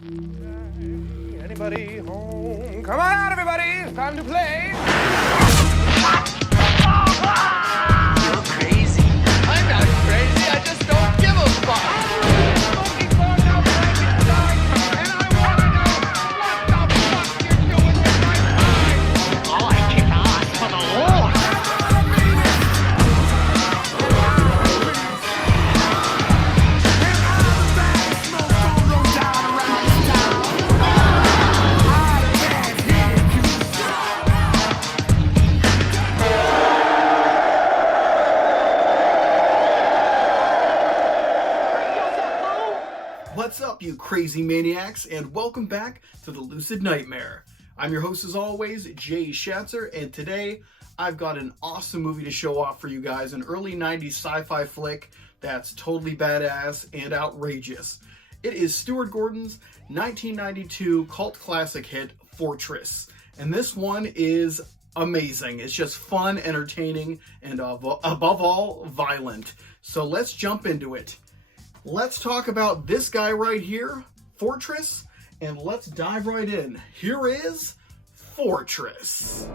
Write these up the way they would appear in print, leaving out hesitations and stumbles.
Anybody home? Come on out, everybody! It's time to play! You're crazy. I'm not crazy, I just don't give a fuck! Smoking bars outside inside, and I wanna know what the fuck you're doing with my time! Oh, I kick ass for the Lord. What's up, you crazy maniacs, and welcome back to the Lucid Nightmare. I'm your host, as always, Jay Schatzer, and today I've got an awesome movie to show off for you guys, an early 90s sci-fi flick that's totally badass and outrageous. It is Stuart Gordon's 1992 cult classic hit, Fortress, and this one is amazing. It's just fun, entertaining, and above all, violent. So let's jump into it. Let's talk about this guy right here, Fortress, and let's dive right in. Here is Fortress.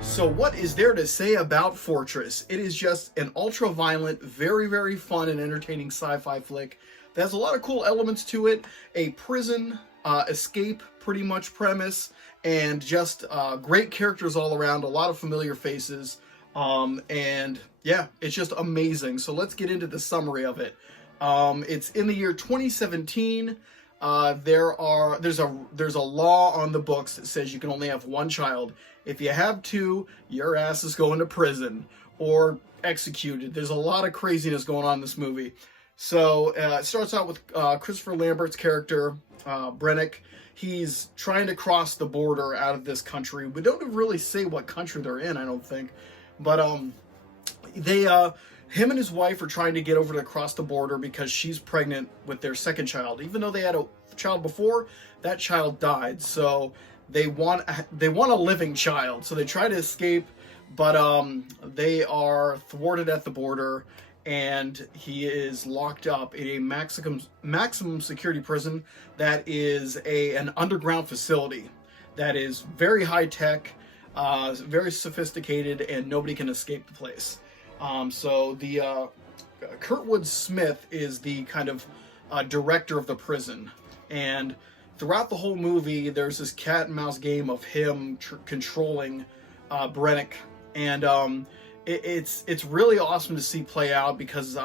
So what is there to say about Fortress? It is just an ultra-violent, very, very fun and entertaining sci-fi flick that has a lot of cool elements to it. A prison escape pretty much premise, and just great characters all around, a lot of familiar faces. And yeah, it's just amazing. So let's get into the summary of it. It's in the year 2017. There's a law on the books that says you can only have one child. If you have two, your ass is going to prison or executed. There's a lot of craziness going on in this movie. So it starts out with Christopher Lambert's character, Brennick. He's trying to cross the border out of this country. We don't really say what country they're in, I don't think. But him and his wife are trying to get over to cross the border because she's pregnant with their second child. Even though they had a child before, that child died. So they want a living child. So they try to escape, but they are thwarted at the border, and he is locked up in a maximum security prison that is an underground facility that is very high tech. Very sophisticated, and nobody can escape the place. So the Kurtwood Smith is the kind of director of the prison, and throughout the whole movie, there's this cat and mouse game of him controlling Brennick, and it's really awesome to see play out because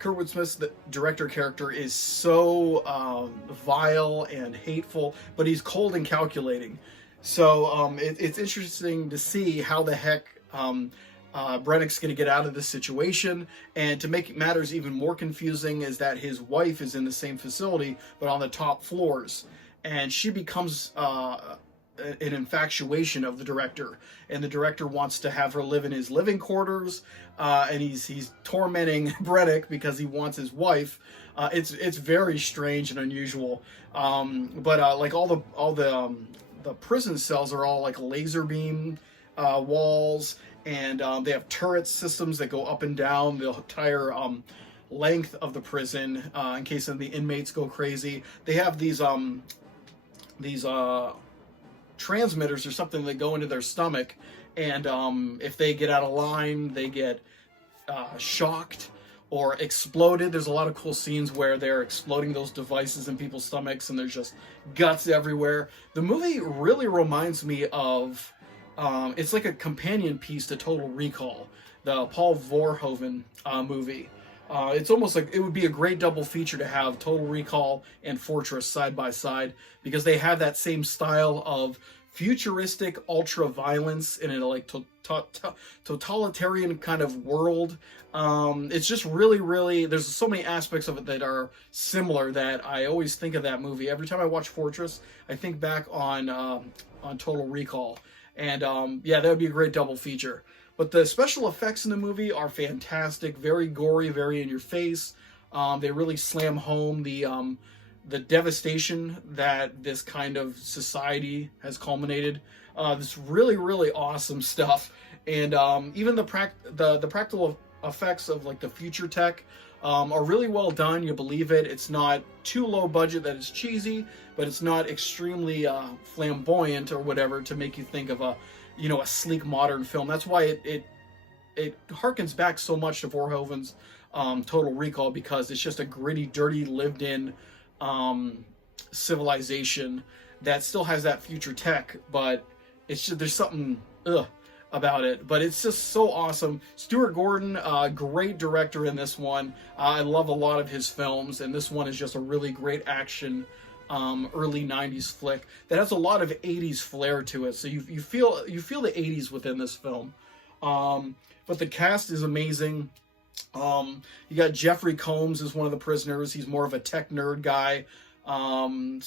Kurtwood Smith's the director character is so vile and hateful, but he's cold and calculating. So it's interesting to see how the heck Brennick's going to get out of this situation. And to make matters even more confusing is that his wife is in the same facility, but on the top floors. And she becomes an infatuation of the director. And the director wants to have her live in his living quarters. And he's tormenting Brennick because he wants his wife. It's very strange and unusual. But like all the prison cells are all like laser beam walls, and they have turret systems that go up and down the entire length of the prison in case the inmates go crazy. They have these transmitters or something that go into their stomach, and if they get out of line, they get shocked or exploded. There's a lot of cool scenes where they're exploding those devices in people's stomachs, and there's just guts everywhere. The movie really reminds me of, it's like a companion piece to Total Recall, the Paul Verhoeven movie. It's almost like it would be a great double feature to have Total Recall and Fortress side by side, because they have that same style of futuristic ultra violence in a like totalitarian kind of world. It's just really, there's so many aspects of it that are similar that I always think of that movie. Every time I watch Fortress, I think back on Total Recall. And yeah, that would be a great double feature. But the special effects in the movie are fantastic, very gory, very in your face. They really slam home the devastation that this kind of society has culminated. This really awesome stuff. And even the practical effects of like the future tech are really well done. You believe it. It's not too low budget that it's cheesy, but it's not extremely flamboyant or whatever to make you think of a, you know, a sleek modern film. That's why it harkens back so much to Verhoeven's Total Recall, because it's just a gritty, dirty, lived-in civilization that still has that future tech, but it's just, there's something about it. But it's just so awesome. Stuart Gordon, great director in this one. I love a lot of his films, and this one is just a really great action early 90s flick that has a lot of 80s flair to it. So you feel the 80s within this film. But the cast is amazing. You got Jeffrey Combs as one of the prisoners. He's more of a tech nerd guy. And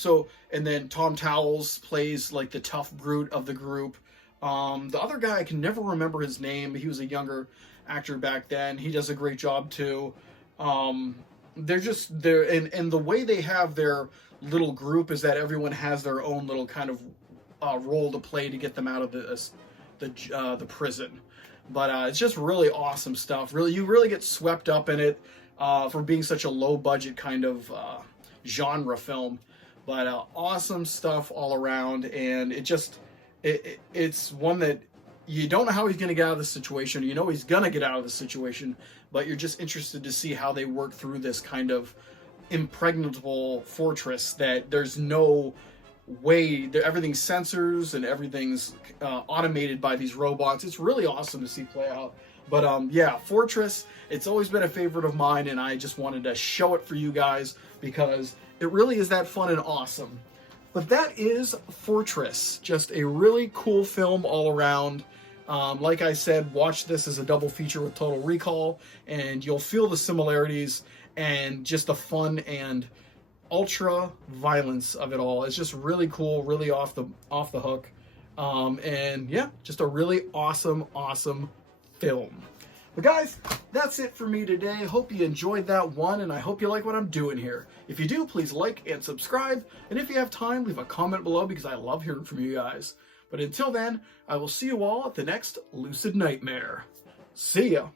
then Tom Towles plays like the tough brute of the group. The other guy, I can never remember his name. He was a younger actor back then. He does a great job too. They're just there, and the way they have their little group is that everyone has their own little kind of role to play to get them out of the prison. But it's just really awesome stuff. Really, you really get swept up in it for being such a low budget kind of genre film. But awesome stuff all around, and it's one that you don't know how he's going to get out of the situation. You know he's going to get out of the situation, but you're just interested to see how they work through this kind of impregnable fortress that there's no way, everything's sensors and everything's automated by these robots. It's really awesome to see play out. But yeah, Fortress, it's always been a favorite of mine, and I just wanted to show it for you guys because it really is that fun and awesome. But that is Fortress, just a really cool film all around. Like I said, watch this as a double feature with Total Recall, and you'll feel the similarities and just the fun and ultra violence of it all. It's just really cool, really off the hook. And yeah, just a really awesome film. But guys, that's it for me today. Hope you enjoyed that one, and I hope you like what I'm doing here. If you do, please like and subscribe, and if you have time, leave a comment below because I love hearing from you guys. But until then, I will see you all at the next Lucid Nightmare. See ya!